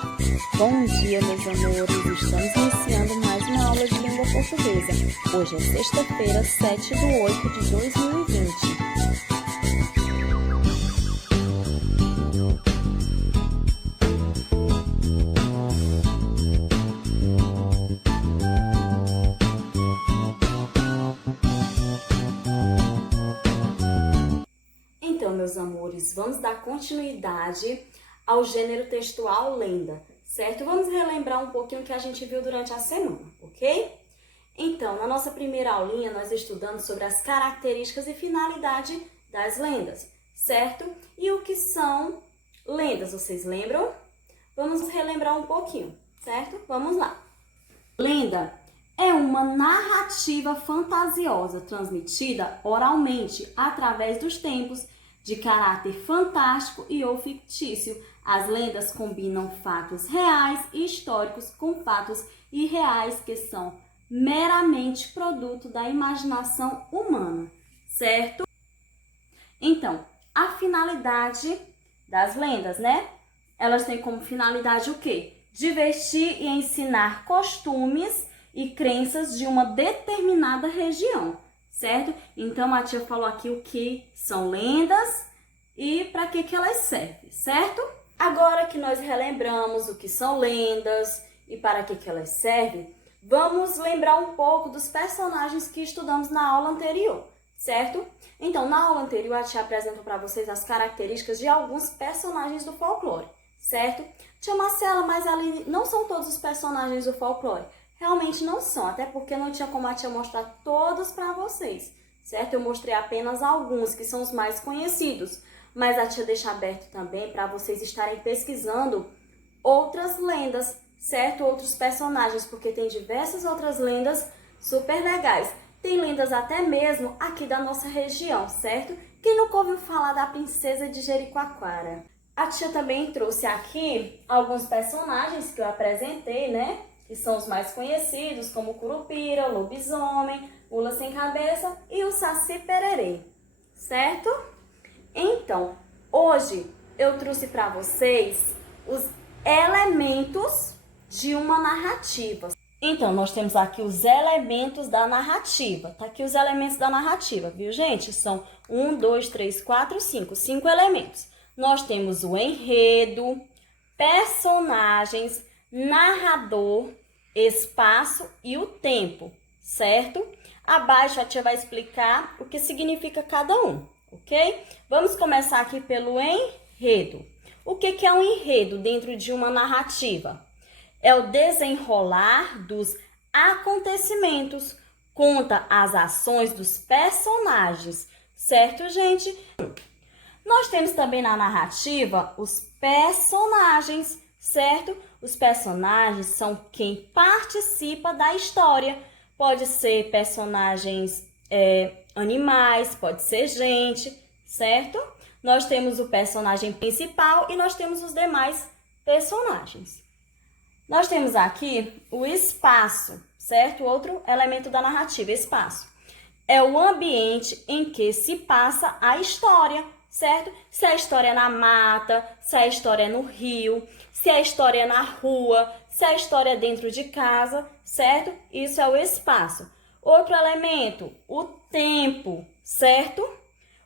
Bom dia, meus amores! Estamos iniciando mais uma aula de língua portuguesa. Hoje é sexta-feira, 7/8/2020. Então, meus amores, vamos dar continuidade ao gênero textual lenda, certo? Vamos relembrar um pouquinho o que a gente viu durante a semana, ok? Então, na nossa primeira aulinha, nós estudamos sobre as características e finalidade das lendas, certo? E o que são lendas, vocês lembram? Vamos relembrar um pouquinho, certo? Vamos lá. Lenda é uma narrativa fantasiosa transmitida oralmente através dos tempos, de caráter fantástico e ou fictício. As lendas combinam fatos reais e históricos com fatos irreais que são meramente produto da imaginação humana, certo? Então, a finalidade das lendas, né? Elas têm como finalidade o quê? Divertir e ensinar costumes e crenças de uma determinada região, certo? Então, a tia falou aqui o que são lendas e para que elas servem, certo? Agora que nós relembramos o que são lendas e para que elas servem, vamos lembrar um pouco dos personagens que estudamos na aula anterior, certo? Então, na aula anterior, a tia apresentou para vocês as características de alguns personagens do folclore, certo? Tia Marcela, mas ali não são todos os personagens do folclore. Realmente não são, até porque não tinha como a tia mostrar todos para vocês, certo? Eu mostrei apenas alguns, que são os mais conhecidos, mas a tia deixa aberto também para vocês estarem pesquisando outras lendas, certo? Outros personagens, porque tem diversas outras lendas super legais. Tem lendas até mesmo aqui da nossa região, certo? Quem nunca ouviu falar da princesa de Jericoacoara? A tia também trouxe aqui alguns personagens que eu apresentei, né? Que são os mais conhecidos, como o Curupira, o Lobisomem, Mula Sem Cabeça e o Saci Pererê, certo? Então, hoje eu trouxe para vocês os elementos de uma narrativa. Então, nós temos aqui os elementos da narrativa. Tá aqui os elementos da narrativa, viu, gente? São 1, 2, 3, 4, 5. 5 elementos. Nós temos o enredo, personagens, narrador, espaço e o tempo, certo? Abaixo a tia vai explicar o que significa cada um, ok? Vamos começar aqui pelo enredo. O que é um enredo dentro de uma narrativa? É o desenrolar dos acontecimentos, conta as ações dos personagens, certo, gente? Nós temos também na narrativa os personagens, certo? Os personagens são quem participa da história. Pode ser personagens animais, pode ser gente, certo? Nós temos o personagem principal e nós temos os demais personagens. Nós temos aqui o espaço, certo? Outro elemento da narrativa, espaço. É o ambiente em que se passa a história, certo? Se a história é na mata, se a história é no rio, se a história é na rua, se a história é dentro de casa, certo? Isso é o espaço. Outro elemento, o tempo, certo?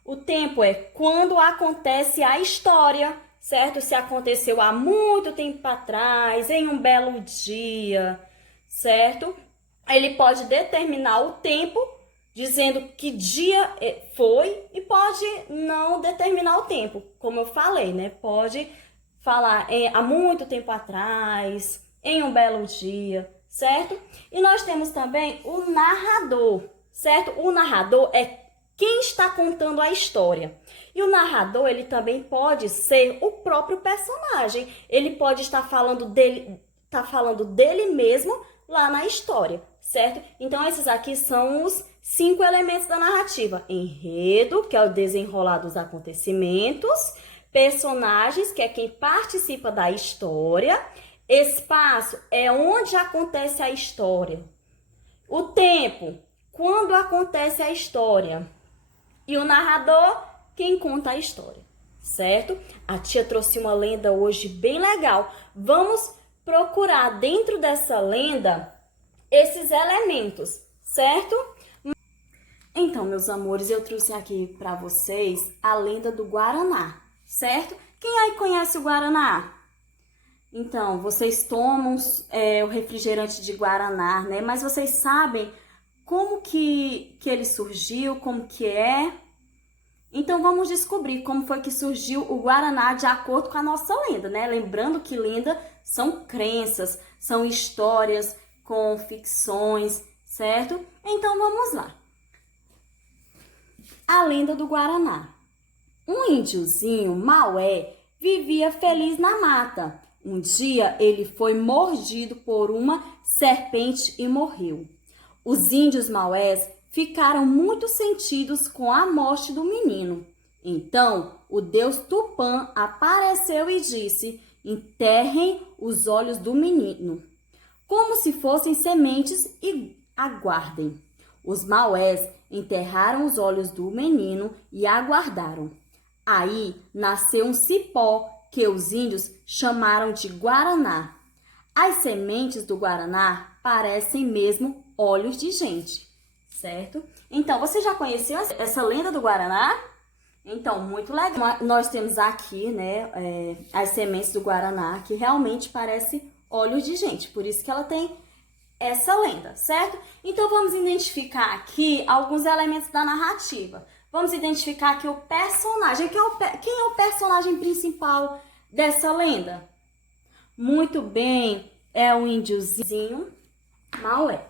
O tempo é quando acontece a história, certo? Se aconteceu há muito tempo atrás, em um belo dia, certo? Ele pode determinar o tempo, dizendo que dia foi, e pode não determinar o tempo, como eu falei, né? Pode falar há muito tempo atrás, em um belo dia, certo? E nós temos também o narrador, certo? O narrador é quem está contando a história. E o narrador, ele também pode ser o próprio personagem. Ele pode estar falando dele mesmo lá na história, certo? Então, esses aqui são os 5 elementos da narrativa. Enredo, que é o desenrolar dos acontecimentos. Personagens, que é quem participa da história. Espaço é onde acontece a história. O tempo, quando acontece a história. E o narrador, quem conta a história, certo? A tia trouxe uma lenda hoje bem legal. Vamos procurar dentro dessa lenda esses elementos, certo? Então, meus amores, eu trouxe aqui para vocês a lenda do Guaraná, certo? Quem aí conhece o Guaraná? Então, vocês tomam o refrigerante de Guaraná, né? Mas vocês sabem como que ele surgiu, como que é? Então, vamos descobrir como foi que surgiu o Guaraná de acordo com a nossa lenda, né? Lembrando que lenda são crenças, são histórias com ficções, certo? Então, vamos lá. A lenda do Guaraná. Um índiozinho, Maué, vivia feliz na mata. Um dia ele foi mordido por uma serpente e morreu. Os índios Maués ficaram muito sentidos com a morte do menino. Então o deus Tupã apareceu e disse: enterrem os olhos do menino, como se fossem sementes, e aguardem. Os Maués enterraram os olhos do menino e aguardaram. Aí nasceu um cipó que os índios chamaram de Guaraná. As sementes do Guaraná parecem mesmo olhos de gente, certo? Então, você já conheceu essa lenda do Guaraná? Então, muito legal. Nós temos aqui, né, as sementes do Guaraná que realmente parecem olhos de gente. Por isso que ela tem essa lenda, certo? Então, vamos identificar aqui alguns elementos da narrativa. Vamos identificar aqui o personagem. Quem é o personagem principal dessa lenda? Muito bem, é o índiozinho Maué.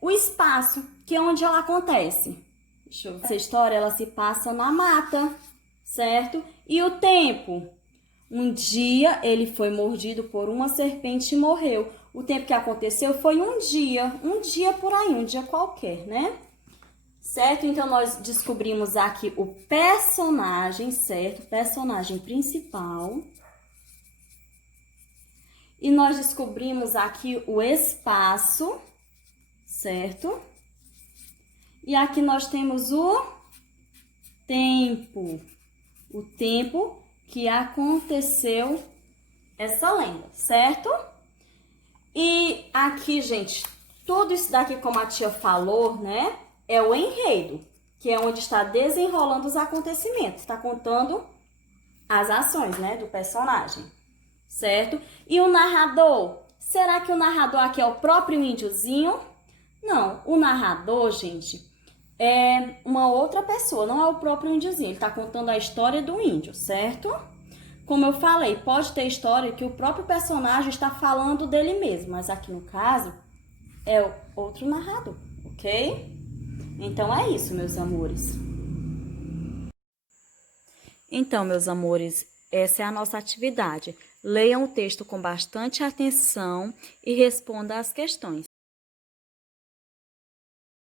O espaço, que é onde ela acontece. Deixa eu ver. Essa história, ela se passa na mata, certo? E o tempo? Um dia ele foi mordido por uma serpente e morreu. O tempo que aconteceu foi um dia por aí, um dia qualquer, né? Certo? Então, nós descobrimos aqui o personagem, certo? Personagem principal. E nós descobrimos aqui o espaço, certo? E aqui nós temos o tempo. O tempo que aconteceu essa lenda, certo? E aqui, gente, tudo isso daqui, como a tia falou, né? É o enredo, que é onde está desenrolando os acontecimentos. Está contando as ações, né, do personagem, certo? E o narrador? Será que o narrador aqui é o próprio índiozinho? Não, o narrador, gente, é uma outra pessoa, não é o próprio índiozinho. Ele está contando a história do índio, certo? Como eu falei, pode ter história que o próprio personagem está falando dele mesmo, mas aqui no caso é outro narrador, ok? Então é isso, meus amores. Então, meus amores, essa é a nossa atividade. Leiam o texto com bastante atenção e responda às questões.